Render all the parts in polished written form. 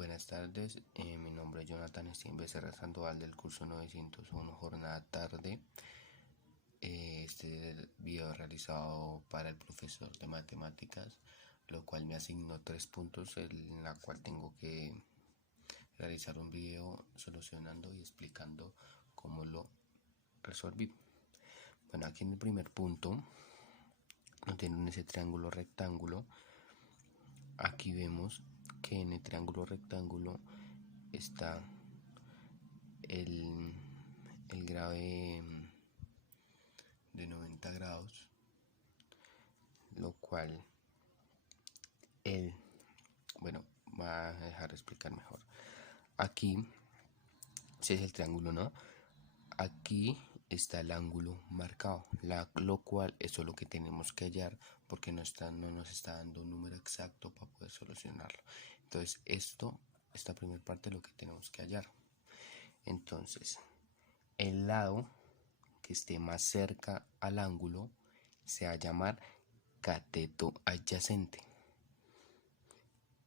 Buenas tardes, mi nombre es Jonathan Stein Becerra Sandoval del curso 901 jornada tarde. Este video realizado para el profesor de matemáticas, lo cual me asignó 3 puntos en la cual tengo que realizar un video solucionando y explicando cómo lo resolví. Bueno, aquí en el primer punto nos tienen ese triángulo rectángulo. Aquí vemos que en el triángulo rectángulo está el grado de 90 grados, lo cual va a dejar de explicar mejor. Aquí, si es el triángulo, ¿no? Aquí está el ángulo marcado, lo cual eso es lo que tenemos que hallar, porque no nos está dando un número exacto para poder solucionarlo. Entonces esta primera parte es lo que tenemos que hallar. Entonces, el lado que esté más cerca al ángulo se va a llamar cateto adyacente.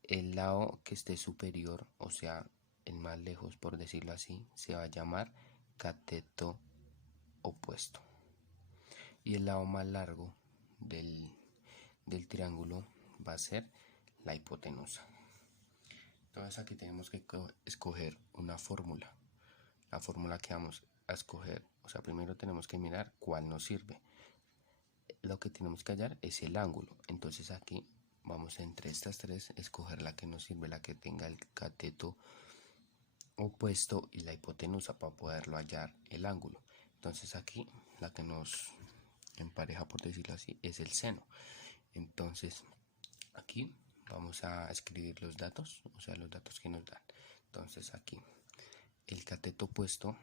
El lado que esté superior, o sea, el más lejos, por decirlo así, se va a llamar cateto opuesto. Y el lado más largo del triángulo va a ser la hipotenusa. Entonces aquí tenemos que escoger una fórmula. La fórmula que vamos a escoger, o sea, primero tenemos que mirar cuál nos sirve. Lo que tenemos que hallar es el ángulo. Entonces aquí vamos entre estas tres a escoger la que nos sirve, la que tenga el cateto opuesto y la hipotenusa para poderlo hallar el ángulo. Entonces aquí la que nos empareja, por decirlo así, es el seno. Entonces aquí vamos a escribir los datos, o sea, los datos que nos dan. Entonces aquí el cateto opuesto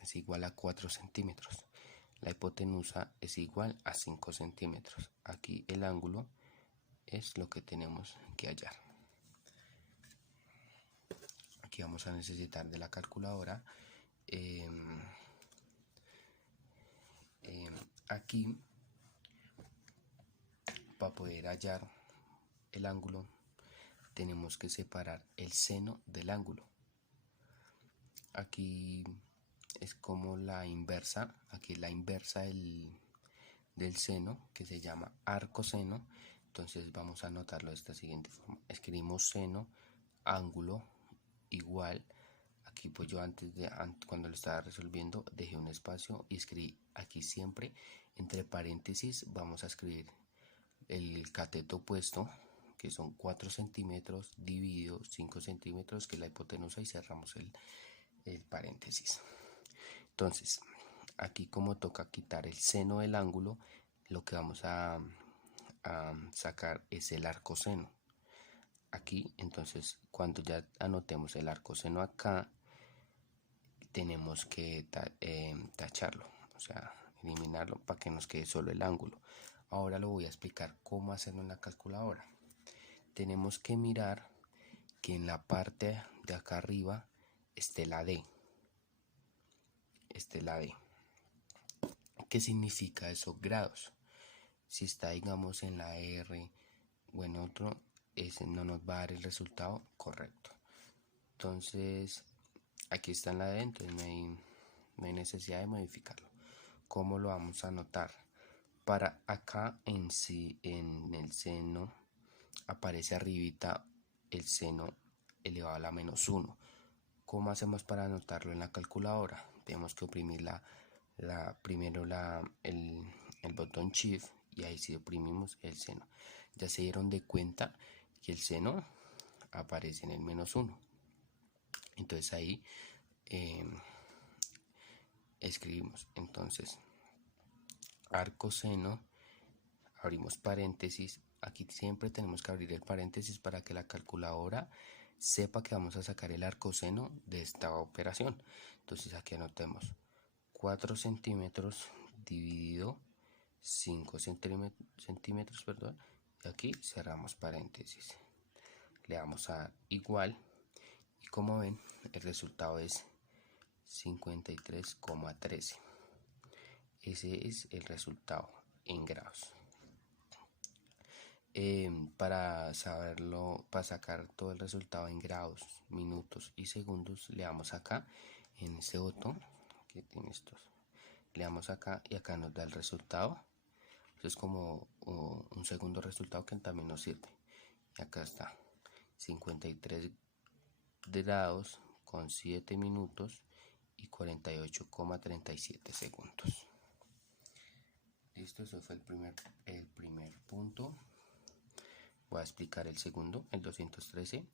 es igual a 4 centímetros. La hipotenusa es igual a 5 centímetros. Aquí el ángulo es lo que tenemos que hallar. Aquí vamos a necesitar de la calculadora. Aquí, para poder hallar el ángulo, tenemos que separar el seno del ángulo. Aquí es como la inversa, aquí es la inversa del seno, que se llama arcoseno. Entonces vamos a anotarlo de esta siguiente forma. Escribimos seno, ángulo, igual. Aquí pues yo cuando lo estaba resolviendo, dejé un espacio y escribí aquí siempre, entre paréntesis, vamos a escribir el cateto opuesto, que son 4 centímetros, dividido 5 centímetros, que es la hipotenusa, y cerramos el paréntesis. Entonces, aquí como toca quitar el seno del ángulo, lo que vamos a sacar es el arcoseno. Aquí, entonces, cuando ya anotemos el arcoseno acá, tenemos que tacharlo, o sea, eliminarlo para que nos quede solo el ángulo. Ahora lo voy a explicar cómo hacerlo en la calculadora. Tenemos que mirar que en la parte de acá arriba esté la D. ¿Qué significa eso? Grados. Si está, digamos, en la R o en otro, ese no nos va a dar el resultado correcto. Entonces, aquí está en la D, entonces no hay necesidad de modificarlo. ¿Cómo lo vamos a anotar? Para acá en el seno aparece arribita el seno elevado a la menos 1. ¿Cómo hacemos para anotarlo en la calculadora? Tenemos que oprimir primero el botón Shift, y ahí sí oprimimos el seno. Ya se dieron de cuenta que el seno aparece en el menos 1. Entonces ahí escribimos, entonces, arcoseno, abrimos paréntesis. Aquí siempre tenemos que abrir el paréntesis para que la calculadora sepa que vamos a sacar el arcoseno de esta operación. Entonces aquí anotemos 4 centímetros dividido 5 centímetros, perdón, y aquí cerramos paréntesis. Le damos a igual, y como ven, el resultado es 53,13. Ese es el resultado en grados. Para saberlo, para sacar todo el resultado en grados, minutos y segundos, le damos acá en ese botón que tiene estos. Le damos acá y acá nos da el resultado. Eso es como un segundo resultado que también nos sirve. Y acá está 53 grados con 7 minutos y 48,37 segundos. Listo, eso fue el primer punto. Voy a explicar el segundo, el 213.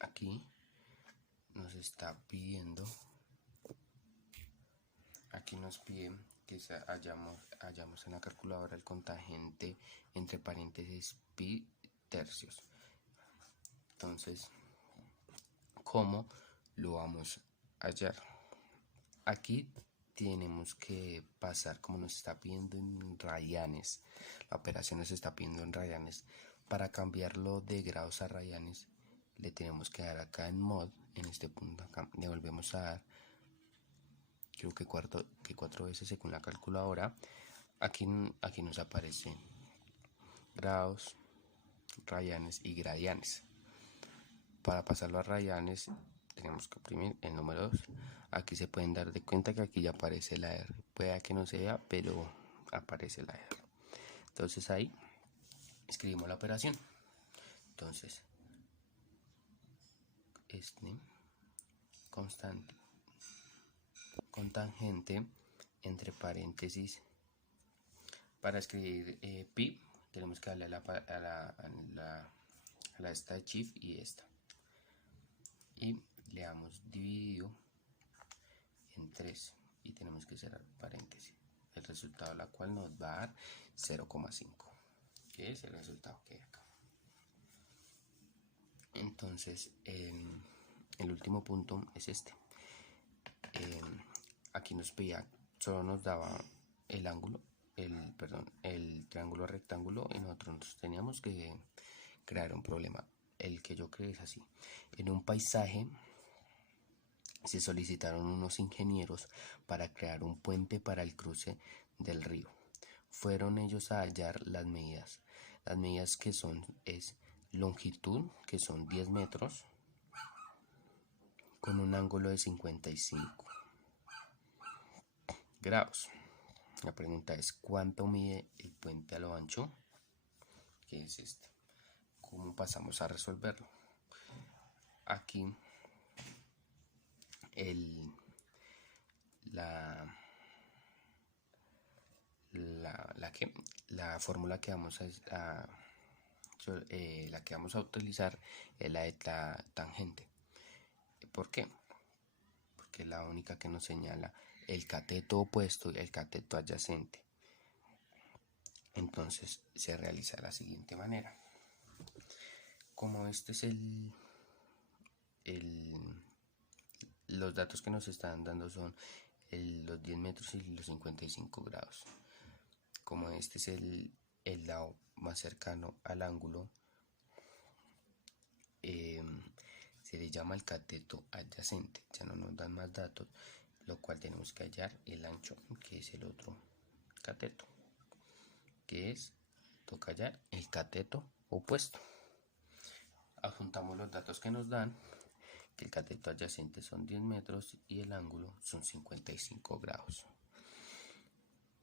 Aquí nos está pidiendo, aquí nos pide que hallamos en la calculadora el contagente entre paréntesis pi tercios. Entonces, ¿cómo lo vamos a hallar? Aquí tenemos que pasar, como nos está pidiendo en radianes, la operación nos está pidiendo en radianes. Para cambiarlo de grados a radianes, le tenemos que dar acá en mod, en este punto acá, le volvemos a dar, creo que cuatro veces según la calculadora. Aquí nos aparecen grados, radianes y gradianes. Para pasarlo a radianes tenemos que oprimir el número 2. Aquí se pueden dar de cuenta que aquí ya aparece la R. Puede que no sea, pero aparece la R. Entonces ahí escribimos la operación. Entonces, contangente entre paréntesis. Para escribir pi tenemos que darle a la esta de shift y esta. Y le damos dividido en 3 y tenemos que cerrar paréntesis. El resultado, la cual nos va a dar 0,5, que es el resultado que hay acá. Entonces, el último punto es este. Aquí nos pedía, solo nos daba el ángulo, el triángulo rectángulo, y nosotros teníamos que crear un problema. El que yo creé es así. En un paisaje se solicitaron unos ingenieros para crear un puente para el cruce del río. Fueron ellos a hallar las medidas. Las medidas que es longitud, que son 10 metros, con un ángulo de 55 grados. La pregunta es, ¿cuánto mide el puente a lo ancho? Que es este. ¿Cómo pasamos a resolverlo? Aquí la fórmula que vamos la que vamos a utilizar es la de la tangente. ¿Por qué? Porque es la única que nos señala el cateto opuesto y el cateto adyacente. Entonces se realiza de la siguiente manera. Como este es los datos que nos están dando son los 10 metros y los 55 grados. Como este es el lado más cercano al ángulo, se le llama el cateto adyacente. Ya no nos dan más datos, lo cual tenemos que hallar el ancho, que es el otro cateto, que es, toca hallar el cateto opuesto. Adjuntamos los datos que nos dan, que el cateto adyacente son 10 metros y el ángulo son 55 grados.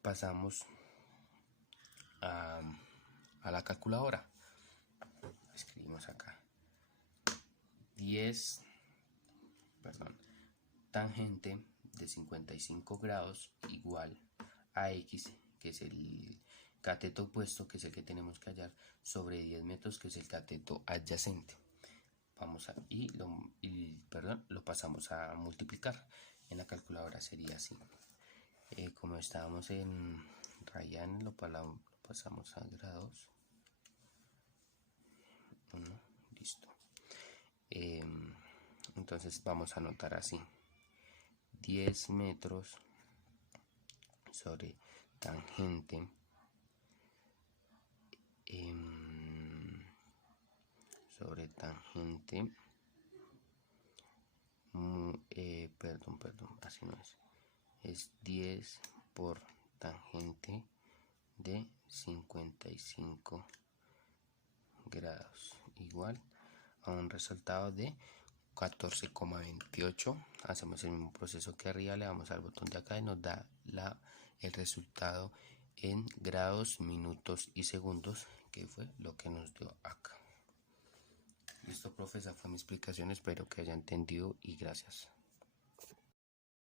Pasamos a la calculadora. Escribimos acá tangente de 55 grados igual a x, que es el cateto opuesto, que es el que tenemos que hallar, sobre 10 metros, que es el cateto adyacente. Vamos a, lo pasamos a multiplicar. En la calculadora sería así. Como estábamos en radianes, lo pasamos a grados. Listo. Entonces vamos a anotar así: 10 metros sobre tangente así no es 10 por tangente de 55 grados, igual a un resultado de 14,28. Hacemos el mismo proceso que arriba, le damos al botón de acá y nos da el resultado en grados, minutos y segundos, que fue lo que nos dio acá. Listo, profe, esa fue mi explicación, espero que haya entendido y gracias.